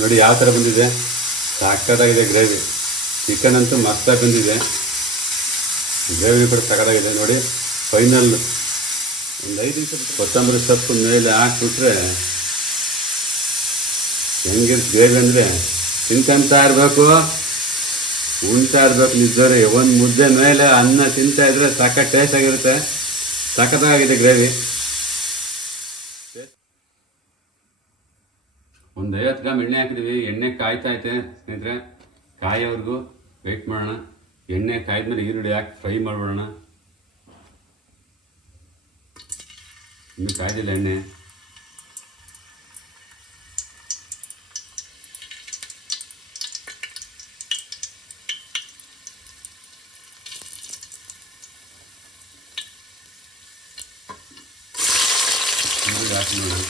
ನೋಡಿ ಯಾವ ಥರ ಬಂದಿದೆ. ಸಕ್ಕತ್ತಾಗಿದೆ ಗ್ರೇವಿ. ಚಿಕನ್ ಅಂತೂ ಮಸ್ತಾಗಿ ಬಂದಿದೆ. ಗ್ರೇವಿ ಕೂಡ ಸಕ್ಕತ್ತಾಗಿದೆ ನೋಡಿ ಫೈನಲ್ ಒಂದು ಐದು ನಿಮಿಷ ಕೊತ್ತಂಬರಿ ಸೊಪ್ಪು ಮೇಲೆ ಹಾಕ್ಬಿಟ್ರೆ ಹೆಂಗಿರ್ ಗ್ರೇವಿ ಅಂದರೆ ತಿನ್ಕೊಂತ ಇರಬೇಕು. ಉಣ್ತಾ ಇರಬೇಕು ನಿಜವರೆ. ಒಂದು ಮುದ್ದೆ ಮೇಲೆ ಅನ್ನ ತಿಂತಾ ಇದ್ರೆ ಸಖತ್ ಟೇಸ್ಟ್ ಆಗಿರುತ್ತೆ. ಸಖತ್ತಾಗಿದೆ ಗ್ರೇವಿ. ಒಂದು ಐವತ್ತು ಗ್ರಾಮ್ ಎಣ್ಣೆ ಹಾಕಿದ್ವಿ. ಎಣ್ಣೆ ಕಾಯ್ತಾ ಐತೆ ಸ್ನೇಹಿತರೆ. ಕಾಯೋವರೆಗೂ ವೆಯ್ಟ್ ಮಾಡೋಣ. ಎಣ್ಣೆ ಕಾಯ್ದ್ಮೇಲೆ ಈರುಳ್ಳಿ ಹಾಕಿ ಫ್ರೈ ಮಾಡಿಬಿಡೋಣ. ಇನ್ನು ಕಾಯ್ದಿಲ್ಲ ಎಣ್ಣೆ ಈರುಳ್ಳಿ ಹಾಕಿ ನೋಡೋಣ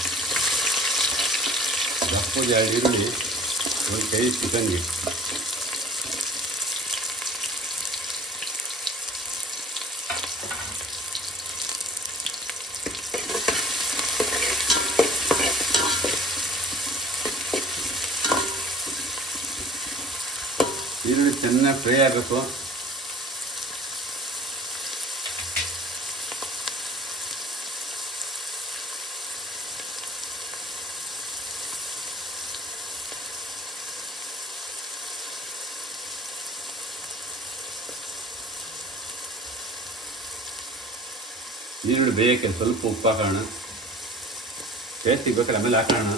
ಎರಡು ಈರುಳ್ಳಿ ಒಂದು ಕೈ ಚಿಕನ್ಗೆ ಈರುಳ್ಳಿ ಚೆನ್ನಾಗಿ ಫ್ರೈ ಆಗಬೇಕು. ಈರುಳ್ಳಿ ಬೇಯಕ್ಕೆ ಸ್ವಲ್ಪ ಉಪ್ಪು ಹಾಕೋಣ ಟೇಸ್ಟಿಗೆ ಬೇಕಾದ್ರೆ ಆಮೇಲೆ ಹಾಕೋಣ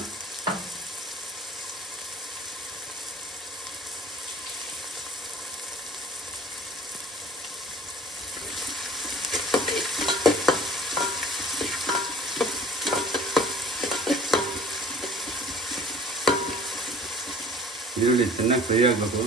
ಈರುಳ್ಳಿ ಚೆನ್ನಾಗಿ ಫ್ರೈ ಆಗಬೇಕು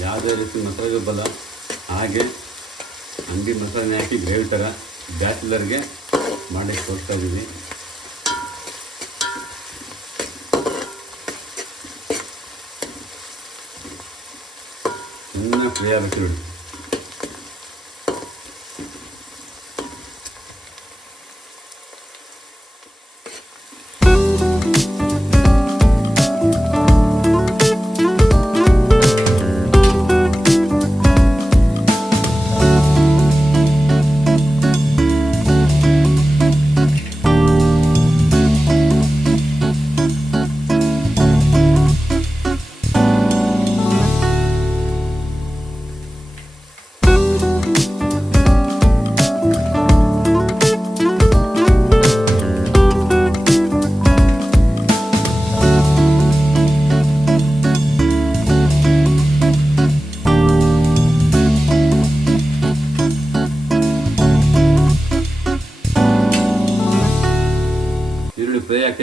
ಯಾವುದೇ ರೀತಿ ಮಸಾಲೆ ಬಲ ಹಾಗೆ ಅಂಗಡಿ ಮಸಾಲೆ ಹಾಕಿ ಗ್ರೇವಿ ಥರ ಬ್ಯಾಚುಲರ್ಗೆ ಮಾಡಿ ಕೊಡ್ತಾ ಇದ್ದೀನಿ ಚೆನ್ನಾಗಿ ಫ್ರೈ ಆಗಬೇಕು ನೋಡಿ.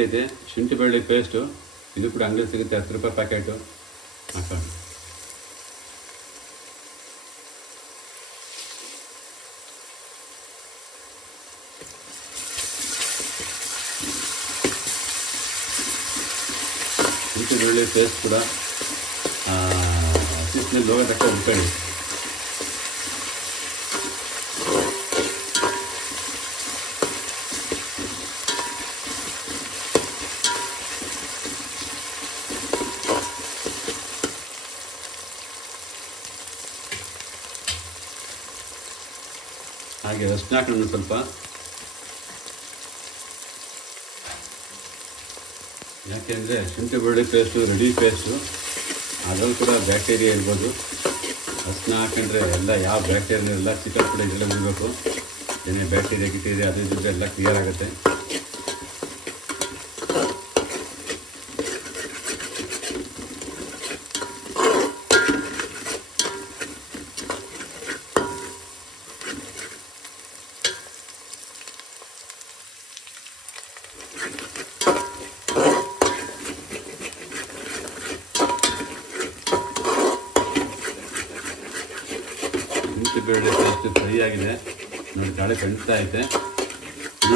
ಈರುಳ್ಳಿ ಫ್ರೈ ಹಾಕೈತೆ ಶುಂಠಿ ಬೆಳ್ಳುಳ್ಳಿ ಪೇಸ್ಟು ಇದು ಕೂಡ ಅಂಗಡಿ ಸಿಗುತ್ತೆ ಹತ್ತು ರೂಪಾಯಿ ಪ್ಯಾಕೆಟು ಹಾಕೋಣ ಶುಂಠಿ ಬೆಳ್ಳುಳ್ಳಿ ಪೇಸ್ಟ್ ಕೂಡ ಹಸಿಸ್ನಲ್ಲಿ ಹೋಗೋ ತಕ್ಕ ಉಳ್ಕೊಳ್ಳಿ ಹಾಗೆ ಅರ್ಶಿನ ಹಾಕೋಣ ಸ್ವಲ್ಪ. ಯಾಕೆಂದರೆ ಶುಂಠಿ ಬೆಳ್ಳಿ ಪೇಸ್ಟು ರೆಡಿ ಪೇಸ್ಟು ಅದರಲ್ಲಿ ಕೂಡ ಬ್ಯಾಕ್ಟೀರಿಯಾ ಇರ್ಬೋದು. ಅರ್ಶಿನ ಹಾಕೊಂಡ್ರೆ ಎಲ್ಲ ಯಾವ ಬ್ಯಾಕ್ಟೀರಿಯಾ ಎಲ್ಲ ಚಿಕನ್ ಕೂಡ ಇದೆಲ್ಲ ಬಿಡಬೇಕು ಏನೇ ಬ್ಯಾಕ್ಟೀರಿಯಾ ಗಿಟೀರಿಯಾ ಅದು ಇದು ಎಲ್ಲ ಕ್ಲಿಯರ್ ಆಗುತ್ತೆ ಬೆಳ್ಳುಳ್ಳಿ ಪೇಸ್ಟ್ ಫ್ರೈ ಆಗಿದೆ ಕಾಣಿಸ್ತಾ ಐತೆ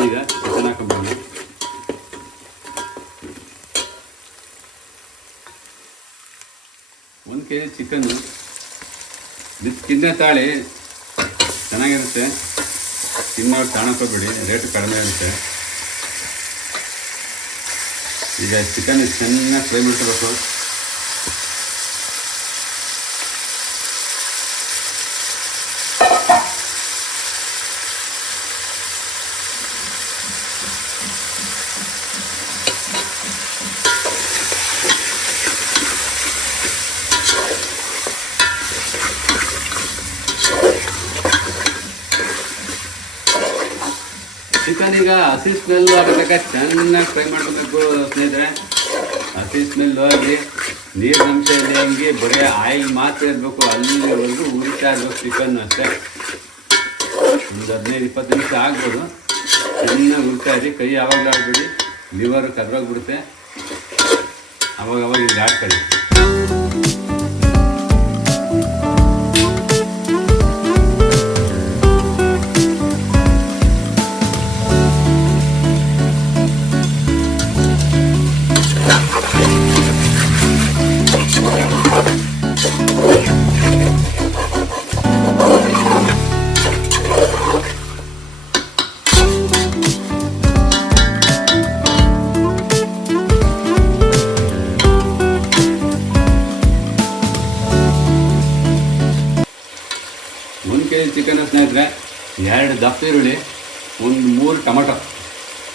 ಈಗ ಚಿಕನ್ ಹಾಕೊಂಬೋಣ ಒಂದು ಕೆ ಜಿ ಚಿಕನ್ನು ಬಿತ್ ಕಿನ್ನೆ ತಾಳಿ ಚೆನ್ನಾಗಿರುತ್ತೆ. ತಿನ್ನೋರು ಕಾಣಕೋಬೇಡಿ ರೇಟ್ ಕಡಿಮೆ ಇರುತ್ತೆ ಈಗ ಚಿಕನ್ ಚೆನ್ನಾಗಿ ಫ್ರೈ ಮಾಡ್ಕೋಬೇಕು. ಚಿಕನ್ ಈಗ ಹಸಿ ಸ್ಮೆಲ್ ಆಗತಕ್ಕ ಚೆನ್ನಾಗಿ ಫ್ರೈ ಮಾಡ್ಕೋಬೇಕು ಸ್ನೇಹಿತರೆ. ಹಸಿ ಸ್ಮೆಲ್ ಹೋಗಿ ನೀರಿನ ಅಂಶ ಇದೆ ಹಂಗೆ ಬರೀ ಆಯಿಲ್ ಮಾತ್ರ ಇರಬೇಕು, ಅಲ್ಲಿವರೆಗೂ ಉರಿತಾ ಇರಬೇಕು ಚಿಕನ್ ಅಷ್ಟೇ. ಒಂದು ಹದಿನೈದು, ಇಪ್ಪತ್ತು ನಿಮಿಷ ಆಗ್ಬೋದು. ಚೆನ್ನಾಗಿ ಉರಿತಾ ಇರಿ, ಕೈ ಯಾವಾಗಲೂ ಆಗ್ಬಿಡಿ ಲಿವರ್ ಕದ್ರೋಗ್ಬಿಡುತ್ತೆ ಅವಾಗ ಅವಾಗ ಇಲ್ಲಿ ಹಾಕ್ಕೊಳ್ಳಿ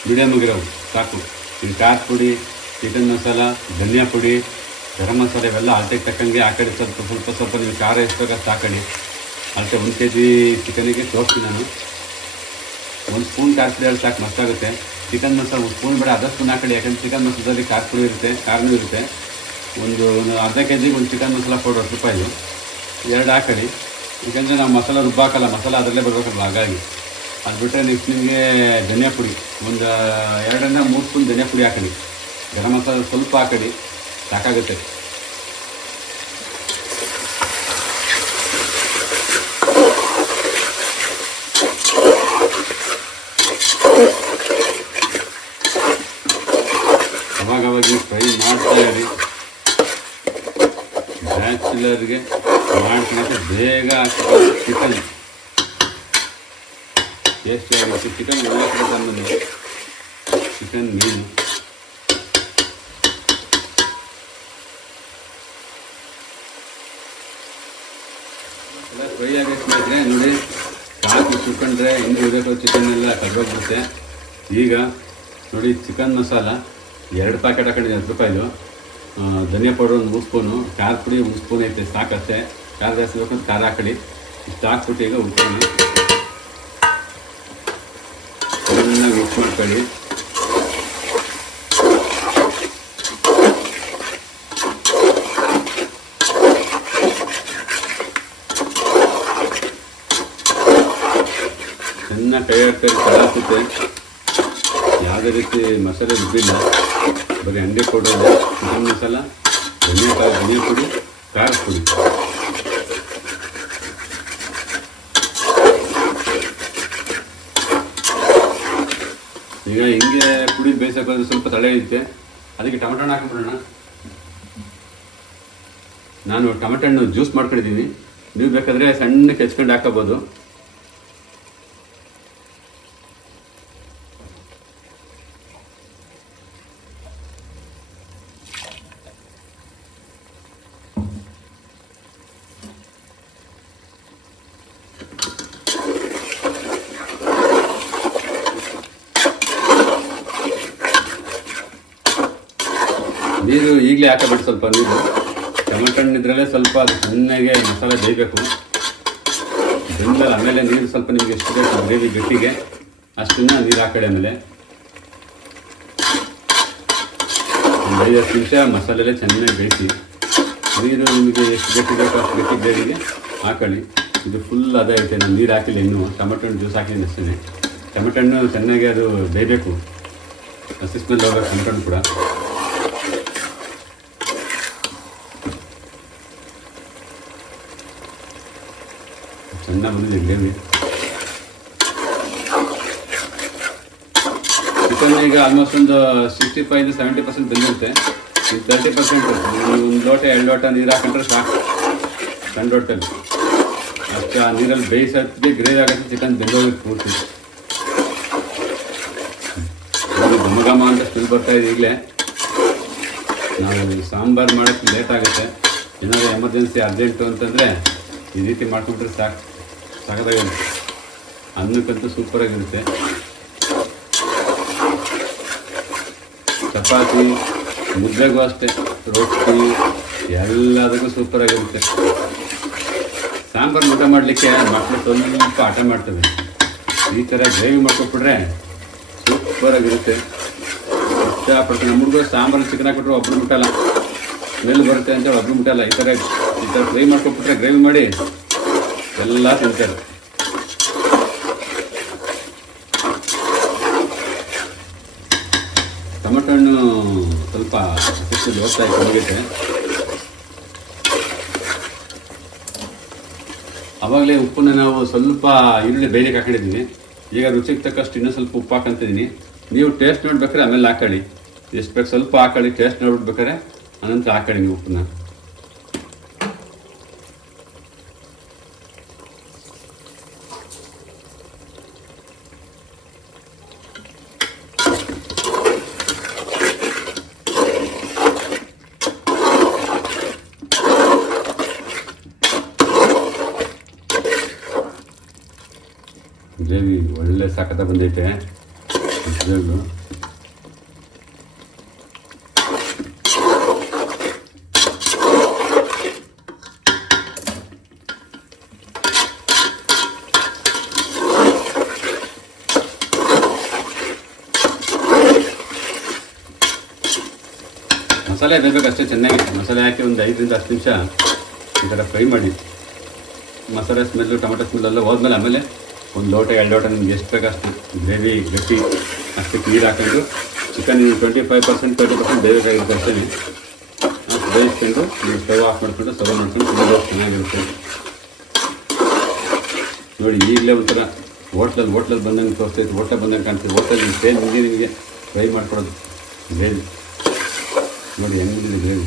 ಮೀಡಿಯಮ್ ಆಗಿರೋವು ಸಾಕು. ಇನ್ನು ಖಾರ ಪುಡಿ ಚಿಕನ್ ಮಸಾಲ ಧನಿಯಾ ಪುಡಿ, ಗರಂ ಮಸಾಲ ಇವೆಲ್ಲ ಅಳತೆಗೆ ತಕ್ಕಂಗೆ ಆ ಕಡೆ ಸ್ವಲ್ಪ ಸ್ವಲ್ಪ ಸ್ವಲ್ಪ ನೀವು ಖಾರ ಎಷ್ಟು ಸಾಕಡಿ ಅಳತೆ ಒಂದು ಕೆ ಜಿ ಚಿಕನಿಗೆ ತೋರಿಸ್ತೀನಿ ನಾನು. ಒಂದು ಸ್ಪೂನ್ ಖಾರ ಪುಡಿ ಅಲ್ಲಿ ಸಾಕು ಮಸ್ತಾಗುತ್ತೆ ಚಿಕನ್ ಮಸಾಲ ಒಂದು ಸ್ಪೂನ್ ಬೇಡ ಅರ್ಧ ಸ್ಪೂನ್ ಹಾಕಡಿ. ಯಾಕಂದ್ರೆ ಚಿಕನ್ ಮಸಾಲದಲ್ಲಿ ಖಾರ ಪುಡಿ ಇರುತ್ತೆ, ಖಾರನೂ ಇರುತ್ತೆ. ಒಂದು ಒಂದು ಅರ್ಧ ಕೆ ಜಿಗೆ ಒಂದು ಚಿಕನ್ ಮಸಾಲ ಪೌಡರ್ ರೂಪಾಯಿದು ಎರಡು ಹಾಕಡಿ. ಯಾಕಂದರೆ ನಾವು ಮಸಾಲ ರುಬ್ಬಾಕಲ್ಲ, ಮಸಾಲ ಅದರಲ್ಲೇ ಬರಬೇಕಲ್ಲ ಹಾಗಾಗಿ. ಅದು ಬಿಟ್ಟರೆ ನಿಮಗೆ ಧನಿಯಾ ಪುಡಿ. ಒಂದು ಎರಡರಿಂದ ಮೂರು ಸ್ಪೂನ್ ಧನಿಯಾ ಪುಡಿ ಹಾಕಿ ಗರಂ ಮಸಾಲೆ ಸ್ವಲ್ಪ ಹಾಕಡಿ. ಸಾಕಾಗುತ್ತೆ. ಅವಾಗವಾಗಿ ಅವಾಗ ಫ್ರೈ ಮಾಡ್ತಾ ಇರಿ. ಬ್ಯಾಚುಲರ್ಗೆ ಮಾಡ್ಕೊಂಡು ಬೇಗ ಚಿಕನ್ ಟೇಸ್ಟಿ ಆಗುತ್ತೆ ಚಿಕನ್ ಎಲ್ಲ ಕಡೆ ಚಿಕನ್ ಮೀನು. ಎಲ್ಲ ಫ್ರೈ ಆಗಕ್ಕೆ ಮಾಡಿದ್ರೆ ನೋಡಿ ಸಾಕು ಸುಟ್ಕೊಂಡ್ರೆ ಇನ್ನು ಇರಬೇಕು ಚಿಕನ್ ಎಲ್ಲ ಕರ್ಗೋಗ್ಬಿಡುತ್ತೆ ಈಗ ನೋಡಿ ಚಿಕನ್ ಮಸಾಲ ಎರಡು ಪ್ಯಾಕೆಟ್ ಹಾಕೊಂಡಿದ್ದೀನಿ, ಹತ್ತು ರೂಪಾಯಿದು. ಧನಿಯಾ ಪೌಡರ್ ಒಂದು ಮೂರು ಸ್ಪೂನು, ಖಾರ ಪುಡಿ ಒಂದು ಸ್ಪೂನ್ ಐತೆ, ಸಾಕಷ್ಟೇ. ಖಾರ ಜಾಸ್ತಿ ಬೇಕಂತ ಖಾರ ಹಾಕೊಳ್ಳಿ. ಇಷ್ಟು ಹಾಕ್ಬಿಟ್ಟು ಈಗ ಉಳ್ಕೊಳ್ಳಿ ಮಾಡ್ಕೊಳ್ಳಿ ಚೆನ್ನಾಗಿ ಕೈ ಕಲಾಸುತ್ತೆ ಯಾವುದೇ ರೀತಿ ಮಸಾಲೆ ರುಬ್ಬಿಲ್ಲ. ಬರೀ ಅಂಡೆ ಕೊಡೋದು ಮಸಾಲ, ಧನಿಯ ಧನಿಯಾ ಪುಡಿ, ಖಾರ ಪುಡಿ. ಈಗ ಹಿಂಗೆ ಪುಡಿ ಬೇಯಿಸೋಕೆ ಸ್ವಲ್ಪ ತಳೆ ಐತೆ. ಅದಕ್ಕೆ ಟೊಮೆಟೊ ಹಣ್ಣು ಹಾಕೊಂಡ್ಬಿಡೋಣ ನಾನು ಟೊಮೆಟೊ ಹಣ್ಣು ಜ್ಯೂಸ್ ಮಾಡ್ಕೊಂಡಿದ್ದೀನಿ. ನೀವು ಬೇಕಾದರೆ ಸಣ್ಣಕ್ಕೆ ಹೆಚ್ಕೊಂಡು ಹಾಕೋಬೋದು. ಈಗಲೇ ಹಾಕಬೇಡಿ ಸ್ವಲ್ಪ ನೀರು. ಟೊಮೆಟೊ ಹಣ್ಣಿದ್ರಲ್ಲೇ ಸ್ವಲ್ಪ ಸಣ್ಣಗೆ ಮಸಾಲೆ ಬೇಯಬೇಕು. ಬೆಂದಲ್ಲ ಆಮೇಲೆ ನೀರು ಸ್ವಲ್ಪ ನಿಮಗೆ ಎಷ್ಟು ಬೇಕು ಗ್ರೇವಿ ಗಟ್ಟಿಗೆ ಅಷ್ಟನ್ನ ನೀರು ಹಾಕಡೆ ಆಮೇಲೆ. ಒಂದು ಐದು ಹತ್ತು ನಿಮಿಷ ಮಸಾಲೆಲ್ಲ ಚೆನ್ನಾಗಿ ಬೇಯಿಸಿ. ನೀರು ನಿಮಗೆ ಎಷ್ಟು ಗಟ್ಟಿ ಬೇಕೋ ಅಷ್ಟು ಗಟ್ಟಿ ಗ್ರೇವಿಗೆ ಹಾಕೊಳ್ಳಿ. ಇದು ಫುಲ್ ಅದೇ ಐತೆ, ನಾನು ನೀರು ಹಾಕಿಲ್ಲ ಇನ್ನೂ. ಟೊಮೆಟೊ ಹಣ್ಣು ಜ್ಯೂಸ್ ಹಾಕಿದ್ದೀನಿ ಅಷ್ಟೇ ಟೊಮೆಟೊ ಹಣ್ಣು ಚೆನ್ನಾಗಿ ಅದು ಬೇಯಬೇಕು. ಹಸಿ ಸ್ಮೆಲ್ ಹೋಗ್ಬೇಕು ಟೊಮೆಟೊ ಹಣ್ಣು ಕೂಡ. ಚೆನ್ನಾಗಿ ಬಂದಿದೆ ಗ್ರೇವಿ ಚಿಕನ್ ಈಗ ಆಲ್ಮೋಸ್ಟ್ ಒಂದು ಸಿಕ್ಸ್ಟಿ ಫೈವ್ ಸೆವೆಂಟಿ ಪರ್ಸೆಂಟ್ ಬಂದಿರುತ್ತೆ. ತರ್ಟಿ ಪರ್ಸೆಂಟ್ ಒಂದು ಲೋಟ, ಎರಡು ಲೋಟ ನೀರು ಹಾಕೊಂಡ್ರೆ ಸಾಕು. ಸಣ್ಣ ಲೋಟಲ್ಲಿ ಅಷ್ಟು ಆ ನೀರಲ್ಲಿ ಬೇಯಿಸೋಕ್ಕೆ ಗ್ರೇವಿ ಆಗುತ್ತೆ ಚಿಕನ್ ಬೆಂದೋಗುತ್ತೆ ಪೂರ್ತಿ. ಘಮ ಘಮ ಅಂತ ಸ್ಮೆಲ್ ಬರ್ತಾ ಇದೆ ಈಗಲೇ. ನಾವು ಸಾಂಬಾರು ಮಾಡೋಕ್ಕೆ ಲೇಟ್ ಆಗುತ್ತೆ. ಏನಾದರೂ ಎಮರ್ಜೆನ್ಸಿ ಅರ್ಜೆಂಟು ಅಂತಂದರೆ ಈ ರೀತಿ ಮಾಡ್ಕೊಂಡ್ರೆ ಸಾಕು. ಸಾಕಾಗಿರುತ್ತೆ ಅನ್ನಕ್ಕಂತೂ ಸೂಪರಾಗಿರುತ್ತೆ ಚಪಾತಿ, ಮುದ್ದೆಗೂ ಅಷ್ಟೇ, ರೊಟ್ಟಿ, ಎಲ್ಲದಕ್ಕೂ ಸೂಪರಾಗಿರುತ್ತೆ ಸಾಂಬಾರು ಊಟ ಮಾಡಲಿಕ್ಕೆ ಮಕ್ಕಳು ಸ್ವಲ್ಪ ಆಟ ಮಾಡ್ತವೆ. ಈ ಥರ ಗ್ರೇವಿ ಮಾಡ್ಕೊಟ್ಬಿಟ್ರೆ ಸೂಪರಾಗಿರುತ್ತೆ ಇಷ್ಟಪಡ್ತೀನಿ. ನಮ್ಮ ಹುಡುಗರು ಸಾಂಬಾರು ಚಿಕನ್ ಹಾಕ್ಬಿಟ್ರೆ ಒಬ್ಬರು ಮುಟ್ಟಲ್ಲ. ಸ್ಮೆಲ್ ಬರುತ್ತೆ ಅಂತ ಒಬ್ಬರು ಮುಟ್ಟಲ್ಲ. ಈ ಥರ ಈ ಥರ ಫ್ರೈ ಮಾಡ್ಕೊಟ್ಬಿಟ್ರೆ ಗ್ರೇವಿ ಮಾಡಿ ಎಲ್ಲ ತಿಂತಾರೆ ಟೊಮೆಟೊ ಹಣ್ಣು ಸ್ವಲ್ಪ ಹೆಚ್ಚು ಹೋಗ್ತಾ ಅವಾಗಲೇ ಆವಾಗಲೇ ಉಪ್ಪನ್ನ ನಾವು ಸ್ವಲ್ಪ ಈರುಳ್ಳಿ ಬೇಯಲಿಕ್ಕೆ ಹಾಕೊಂಡಿದ್ದೀನಿ. ಈಗ ರುಚಿಗೆ ತಕ್ಕಷ್ಟು ಇನ್ನೂ ಸ್ವಲ್ಪ ಉಪ್ಪು ಹಾಕಂತಿದ್ದೀನಿ. ನೀವು ಟೇಸ್ಟ್ ನೋಡ್ಬೇಕಾದ್ರೆ ಆಮೇಲೆ ಹಾಕೊಳ್ಳಿ. ಎಷ್ಟು ಬೇಕು ಸ್ವಲ್ಪ ಹಾಕೊಳ್ಳಿ ಟೇಸ್ಟ್ ನೋಡ್ಬಿಡ್ಬೇಕಾದ್ರೆ ಅನಂತರ ಹಾಕೊಳ್ಳಿ ನೀವು ಉಪ್ಪನ್ನ ಗ್ರೇವಿ ಒಳ್ಳೆ ಸಖತ ಬಂದೈತೆ ನಿಜವಾಗ್ಲೂ ಮಸಾಲೆ ಬೇಕಬೇಕು ಅಷ್ಟೇ ಚೆನ್ನಾಗಿ ಮಸಾಲೆ ಹಾಕಿ ಒಂದು ಐದರಿಂದ ಹತ್ತು ನಿಮಿಷ ಈ ಥರ ಫ್ರೈ ಮಾಡಿ ಮಸಾಲೆ ಸ್ಮೆಲ್ಲು ಟೊಮೆಟೊ ಸ್ಮೆಲ್ ಎಲ್ಲ ಹೋದ್ಮೇಲೆ ಆಮೇಲೆ ಒಂದು ಲೋಟ, ಎರಡು ಲೋಟ ನಿಮ್ಗೆ ಎಷ್ಟು ಬೇಕು ಅಷ್ಟು ಗ್ರೇವಿ, ಗಟ್ಟಿ ಅಷ್ಟಕ್ಕೆ ನೀರು ಹಾಕೊಂಡು chicken twenty five percent thirty percent ಅಷ್ಟು ಬೇಯಿಸ್ಕೊಂಡು ನೀವು ಸ್ಟವ್ ಆಫ್ ಮಾಡ್ಕೊಂಡು ಸರ್ವ್ ಮಾಡ್ಕೊಂಡು ತುಂಬ ಚೆನ್ನಾಗಿರುತ್ತೆ. ನೋಡಿ, ಈಗಲೇ ಒಂಥರ ಹೋಟ್ಲಲ್ಲಿ ಹೋಟ್ಲಲ್ಲಿ ಬಂದಂಗೆ ತೋರಿಸ್ತೈತೆ ಹೋಟ್ಲಲ್ಲಿ ಬಂದಂಗೆ ಕಾಣ್ತದೆ. ಹೋಟ್ಲಲ್ಲಿ ಸೇಮ್ ನಿಮಗೆ ನಿಮಗೆ ಫ್ರೈ ಮಾಡ್ಕೊಡೋದು. ಗ್ರೇವಿ. ನೋಡಿ, ಹೆಂಗಿದೆ ಗ್ರೇವಿ.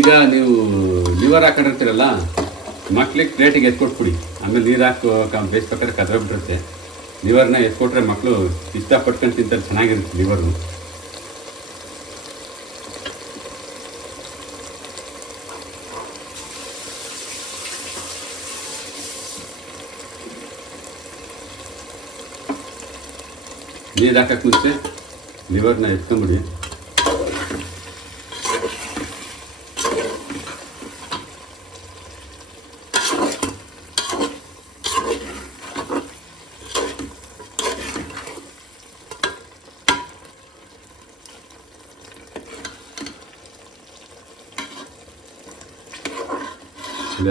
ಈಗ ನೀವು ಲಿವರ್ ಹಾಕೊಂಡಿರ್ತೀರಲ್ಲ ಮಕ್ಳಿಗೆ ಪ್ಲೇಟಿಗೆ ಎತ್ಕೊಟ್ಬಿಡಿ. ಆಮೇಲೆ ನೀರು ಹಾಕಿ ಬೇಯಿಸ್ಬೇಕಾದ್ರೆ ಬಿಡುತ್ತೆ ಲಿವರ್ನ ಎತ್ಕೊಟ್ರೆ ಮಕ್ಕಳು ಇಷ್ಟಪಟ್ಕೊಂಡು ತಿಂತಾರೆ, ಚೆನ್ನಾಗಿರುತ್ತೆ ಲಿವರು. ನೀರು ಹಾಕಕ್ಕೆ ಮುಂಚೆ ಲಿವರ್ನ ಎತ್ಕೊಂಬಿಡಿ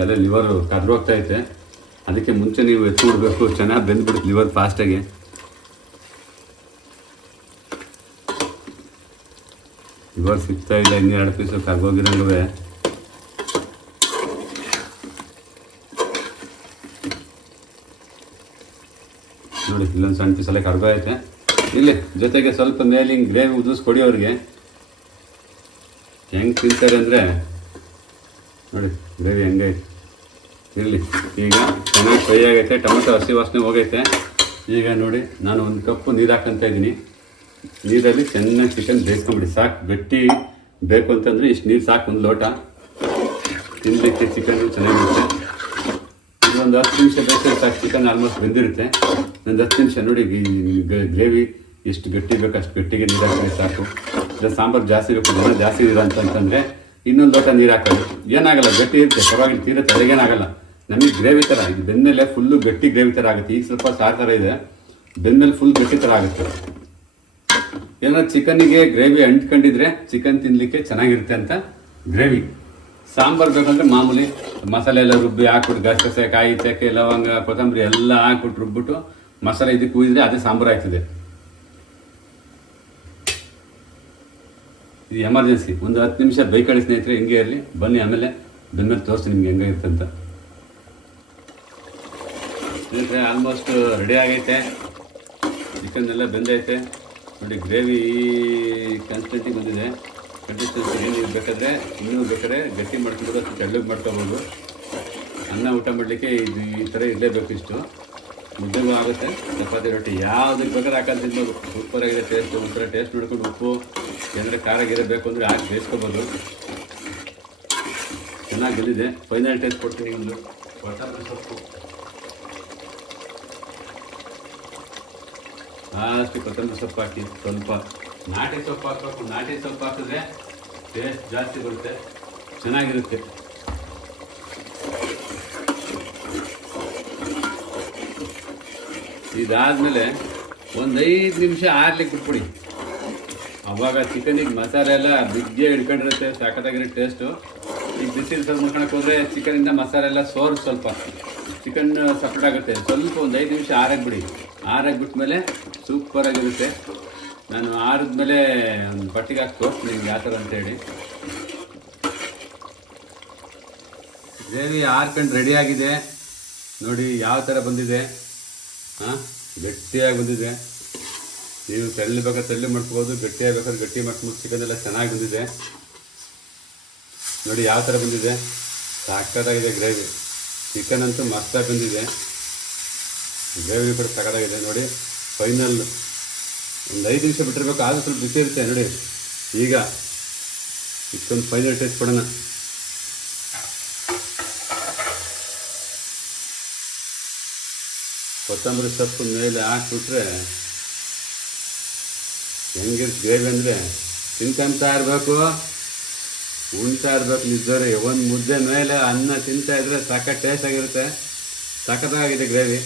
ಅಲ್ಲೇ ಲಿವರು ಹೋಗ್ತಾ ಐತೆ. ಅದಕ್ಕೆ ಮುಂಚೆ ನೀವು ಎತ್ಕೊಡ್ಬೇಕು ಚೆನ್ನಾಗಿ ಬೆಂದ್ಬಿಡುತ್ತೆ ಲಿವರ್ ಫಾಸ್ಟಾಗಿ ಲಿವರ್ ಸಿಗ್ತಾ ಇಲ್ಲ, ಇನ್ನು ಎರಡು ಪೀಸು ಕರ್ಗೋಗಿರಂಗವೆ ನೋಡಿ, ಇಲ್ಲೊಂದು ಸಣ್ಣ ಪೀಸಲ್ಲೇ ಕರ್ಗೋ ಐತೆ. ಇಲ್ಲಿ, ಜೊತೆಗೆ ಸ್ವಲ್ಪ ಮೇಲೆ ಹಿಂಗೆ ಗ್ರೇವಿ ಉದಿಸ್ಕೊಡಿ ಅವ್ರಿಗೆ. ಹೆಂಗೆ ತಿಂತಾರೆ ಅಂದರೆ, ನೋಡಿ, ಗ್ರೇವಿ ಹೆಂಗೈತೆ ಇರಲಿ. ಈಗ ಚೆನ್ನಾಗಿ ಫ್ರೈ ಆಗೈತೆ, ಟೊಮೆಟೊ ಹಸಿ ವಾಸನೆ ಹೋಗೈತೆ. ಈಗ ನೋಡಿ, ನಾನು ಒಂದು ಕಪ್ಪು ನೀರು ಹಾಕಂತ ಇದ್ದೀನಿ. ನೀರಲ್ಲಿ ಚೆನ್ನಾಗಿ ಚಿಕನ್ ಬೇಯಿಸ್ಕೊಂಬಿಡಿ. ಸಾಕು, ಗಟ್ಟಿ ಬೇಕು ಅಂತಂದರೆ ಇಷ್ಟು ನೀರು ಸಾಕು, ಒಂದು ಲೋಟ. ತಿನ್ನಲಿಕ್ಕೆ ಚಿಕನ್ ಚೆನ್ನಾಗಿರುತ್ತೆ. ಒಂದು ಹತ್ತು ನಿಮಿಷ ಬೇಯಿಸಿದ್ರೆ ಸಾಕು ಚಿಕನ್ ಆಲ್ಮೋಸ್ಟ್ ಬೆಂದಿರುತ್ತೆ. ಒಂದು ಹತ್ತು ನಿಮಿಷ ನೋಡಿ ಗ್ರೇವಿ ಎಷ್ಟು ಗಟ್ಟಿ ಬೇಕು, ಅಷ್ಟು ಗಟ್ಟಿಗೆ ನೀರು ಹಾಕಿದ್ರೆ ಸಾಕು. ಇಲ್ಲ, ಸಾಂಬಾರು ಜಾಸ್ತಿ ಬೇಕು, ಜನ ಜಾಸ್ತಿ ಇರೋ ಅಂತಂತಂದರೆ ಇನ್ನೊಂದು ಲೋಟ ನೀರು ಹಾಕೋದು. ಏನಾಗಲ್ಲ, ಗಟ್ಟಿ ಇರುತ್ತೆ, ಪರವಾಗಿಲ್ಲ, ತೀರ ತಲೆಗೇನಾಗಲ್ಲ ನಮಗೆ ಗ್ರೇವಿ ಥರ ಇದು ಬೆಂದಮೇಲೆ ಫುಲ್ಲು ಗಟ್ಟಿ ಗ್ರೇವಿ ಥರ ಆಗುತ್ತೆ. ಈಗ ಸ್ವಲ್ಪ ಸಾರು ಥರ ಇದೆ ಬೆಂದಲ್ಲಿ ಫುಲ್ ಗಟ್ಟಿ ಥರ ಆಗುತ್ತೆ. ಏನಾದ್ರು ಚಿಕನ್ಗೆ ಗ್ರೇವಿ ಅಂಟ್ಕೊಂಡಿದ್ರೆ ಚಿಕನ್ ತಿನ್ನಲಿಕ್ಕೆ ಚೆನ್ನಾಗಿರುತ್ತೆ ಅಂತ ಗ್ರೇವಿ. ಸಾಂಬಾರು ಬೇಕಂದ್ರೆ ಮಾಮೂಲಿ ಮಸಾಲೆ ಎಲ್ಲ ರುಬ್ಬಿ ಹಾಕ್ಬಿಟ್ಟು ಗಸಗಸೆ ಕಾಯಿ ಚಕ್ಕೆ ಲವಂಗ ಕೊತ್ತಂಬರಿ ಎಲ್ಲ ಹಾಕ್ಬಿಟ್ಟು ರುಬ್ಬಿಟ್ಟು ಮಸಾಲೆ ಇದಕ್ಕೆ ಕುಯ್ದ್ರೆ ಅದೇ ಸಾಂಬಾರು ಆಯ್ತದೆ ಇದು ಎಮರ್ಜೆನ್ಸಿ ಒಂದು ಹತ್ತು ನಿಮಿಷ ಬೈಕಳಿ ಸ್ನೇಹಿತರೆ, ಹಿಂಗೆ ಇರಲಿ. ಬನ್ನಿ ಆಮೇಲೆ ಬೆನ್ಮೇಲೆ ತೋರಿಸ್ತೀನಿ ನಿಮ್ಗೆ ಹೆಂಗೆ ಅಂತ. ಸ್ನೇಹಿತರೆ ಆಲ್ಮೋಸ್ಟ್ ರೆಡಿ ಆಗೈತೆ. ಚಿಕನ್ನೆಲ್ಲ ಬೆಂದೈತೆ. ನೋಡಿ ಗ್ರೇವಿ ಕನ್ಸಿಸ್ಟೆನ್ಸಿ ಬಂದಿದೆ. ಕನ್ಸಿಸ್ಟೆನ್ಸಿ ಏನು ಬೇಕಾದರೆ, ಇನ್ನೂ ಬೇಕಾದ್ರೆ ಗಟ್ಟಿ ಮಾಡ್ಕೊಂಡು ಅಥವಾ ತೆಳ್ಳಗೆ ಮಾಡ್ಕೊಬೋದು. ಅನ್ನ ಊಟ ಮಾಡಲಿಕ್ಕೆ ಇದು ಈ ಥರ ಇರಲೇಬೇಕು ಇಷ್ಟು. ಮುದ್ದೆಗೂ ಆಗುತ್ತೆ. ಚಪಾತಿ ರೊಟ್ಟಿ ಯಾವುದಕ್ಕೆ ಬೇಕಾದ್ರೆ ಹಾಕೊಂಡು ತಿನ್ಬೋದು. ಸೂಪರಾಗಿದೆ ಟೇಸ್ಟ್ ಒಂಥರ ಟೇಸ್ಟ್ ನೋಡ್ಕೊಂಡು ಉಪ್ಪು, ಏನಾದ್ರೆ ಖಾರ ಗೀರ ಬೇಕು ಅಂದರೆ ಹಾಕಿ ಬೇಯಿಸ್ಕೋಬೋದು. ಚೆನ್ನಾಗಿ ಗೆಲ್ಲಿದೆ ಫೈನಲ್ ಟೇಸ್ಟ್ ಕೊಡ್ತೀನಿ ಒಂದು ಕೊತ್ತಂಬರಿ ಅಷ್ಟು ಕೊತ್ತಂಬರಿ ಸೊಪ್ಪು ಹಾಕಿ ಸ್ವಲ್ಪ ನಾಟಿ ಸೊಪ್ಪು ಹಾಕಬೇಕು. ನಾಟಿ ಸೊಪ್ಪು ಹಾಕಿದ್ರೆ ಟೇಸ್ಟ್ ಜಾಸ್ತಿ ಬರುತ್ತೆ. ಚೆನ್ನಾಗಿರುತ್ತೆ. ಇದಾದಮೇಲೆ ಒಂದು ಐದು ನಿಮಿಷ ಆರ್ಲಿಕ್ಕೆ ಬಿಟ್ಬಿಡಿ. ಅವಾಗ ಚಿಕನಿಗೆ ಮಸಾಲೆ ಎಲ್ಲ ಬಿಗ್ಗೆ ಹಿಡ್ಕೊಂಡಿರುತ್ತೆ. ಸಾಕತ್ತಾಗಿರೋ ಟೇಸ್ಟು ಈಗ ಬಿಸಿಲು ಸ್ವಲ್ಪ ಮಾಡ್ಕೊಳಕ್ಕೆ ಹೋದ್ರೆ ಚಿಕನಿಂದ ಮಸಾಲೆ ಎಲ್ಲ ಸೋರ್ ಸ್ವಲ್ಪ. ಚಿಕನ್ ಸಪ್ರೇಟ್ ಆಗುತ್ತೆ. ಸ್ವಲ್ಪ ಒಂದು ಐದು ನಿಮಿಷ ಆರಾಗಿ ಬಿಡಿ ಆರಾಗಿ ಸೂಪರ್ ಆಗಿರುತ್ತೆ. ನಾನು ಆರಿದ್ಮೇಲೆ ಒಂದು ಬಟ್ಟೆಗೆ ಹಾಕಿ ತೋರಿಸ್ತೀನಿ ನಿಮ್ಗೆ ಯಾವ ಥರ ಅಂತೇಳಿ ಗ್ರೇವಿ ಆರ್ಕೊಂಡು ರೆಡಿ ಆಗಿದೆ. ನೋಡಿ ಯಾವ ಥರ ಬಂದಿದೆ. ಹಾಂ ಗಟ್ಟಿಯಾಗಿ ಬಂದಿದೆ. ನೀವು ತೆಳ್ಳಿ ಬೇಕಾದ್ರೆ ತೆಳ್ಳಿ ಮಾಡ್ಕೋಬೋದು, ಗಟ್ಟಿಯಾಗಿ ಬೇಕಾದ್ರೆ ಗಟ್ಟಿ ಮಾಡ್ಕೊಂಡು ಚಿಕನ್ ಎಲ್ಲ ಚೆನ್ನಾಗಿ ಬಂದಿದೆ. ನೋಡಿ ಯಾವ ಥರ ಬಂದಿದೆ. ಸಕ್ಕತ್ತಾಗಿದೆ ಗ್ರೇವಿ. ಚಿಕನ್ ಅಂತೂ ಮಸ್ತಾಗಿ ಬಂದಿದೆ. ಗ್ರೇವಿ ಕೂಡ ಸಕ್ಕತ್ತಾಗಿದೆ ನೋಡಿ ಫೈನಲ್ ಒಂದು ಐದು ನಿಮಿಷ ಬಿಟ್ಟಿರಬೇಕು, ಆದರೂ ಸ್ವಲ್ಪ ಬಿಸಿ ಇರುತ್ತೆ. ನೋಡಿ, ಈಗ ಇಷ್ಟೊಂದು ಫೈನಲ್ ಟೇಸ್ಟ್ ಕೊಡೋಣ. ಕೊತ್ತಂಬರಿ ಸೊಪ್ಪು ಮೇಲೆ ಹಾಕ್ಬಿಟ್ರೆ ಹೆಂಗಿರ್ತ ಗ್ರೇವಿ ಅಂದರೆ? ತಿಂತಂತ ಇರಬೇಕು. ಉಣ್ತಾ ಇರ್ಬೇಕು ನಿಜವೇ ಒಂದು ಮುದ್ದೆ ಮೇಲೆ ಅನ್ನ ತಿಂತಾ ಇದ್ರೆ ಸಖತ್ ಟೇಸ್ಟ್ ಆಗಿರುತ್ತೆ. ಸಖತ್ತಾಗಿದೆ ಗ್ರೇವಿ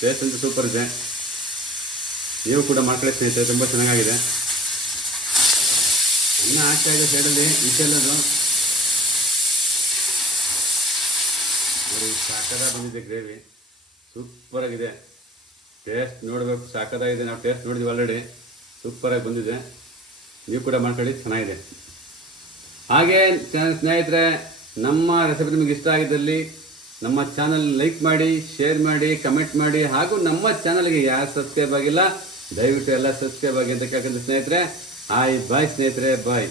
ಟೇಸ್ಟ್ ಅಂತೂ ಸೂಪರ್ ಇದೆ. ನೀವು ಕೂಡ ಮಾಡ್ಕೊಳ್ಳಿ ಸ್ನೇಹಿತರೆ, ತುಂಬ ಚೆನ್ನಾಗಿದೆ ಅನ್ನ ಹಾಕ್ತಾ ಇದೆ ಸೈಡಲ್ಲಿ ಇಷ್ಟೆಲ್ಲದು ನೋಡಿ, ಸಾಕದಾಗ ಬಂದಿದೆ ಗ್ರೇವಿ ಸೂಪರಾಗಿದೆ ಟೇಸ್ಟ್ ನೋಡಬೇಕು, ಸಾಕದಾಗಿದೆ. ನಾವು ಟೇಸ್ಟ್ ನೋಡಿದ್ವಿ ಆಲ್ರೆಡಿ ಸೂಪರಾಗಿ ಬಂದಿದೆ. ನೀವು ಕೂಡ ಮಾಡ್ಕೊಳ್ಳಿ, ಚೆನ್ನಾಗಿದೆ. ಹಾಗೆ ಸ್ನೇಹಿತರೆ, ನಮ್ಮ ರೆಸಿಪಿ ನಿಮಗೆ ಇಷ್ಟ ಆಗಿದ್ದಲ್ಲಿ ನಮ್ಮ ಚಾನಲ್ ಲೈಕ್ ಮಾಡಿ ಶೇರ್ ಮಾಡಿ ಕಮೆಂಟ್ ಮಾಡಿ, ಹಾಗೂ ನಮ್ಮ ಚಾನಲ್ಗೆ ಯಾರು ಸಬ್ಸ್ಕ್ರೈಬ್ ಆಗಿಲ್ಲ, ದಯವಿಟ್ಟು ಎಲ್ಲ ಸಬ್ಸ್ಕ್ರೈಬ್ ಆಗಿ ಅಂತ ಕೇಳ್ಕೊಂಡು ಸ್ನೇಹಿತರೆ. ಆಯ್ ಬಾಯ್ ಸ್ನೇಹಿತರೆ ಬಾಯ್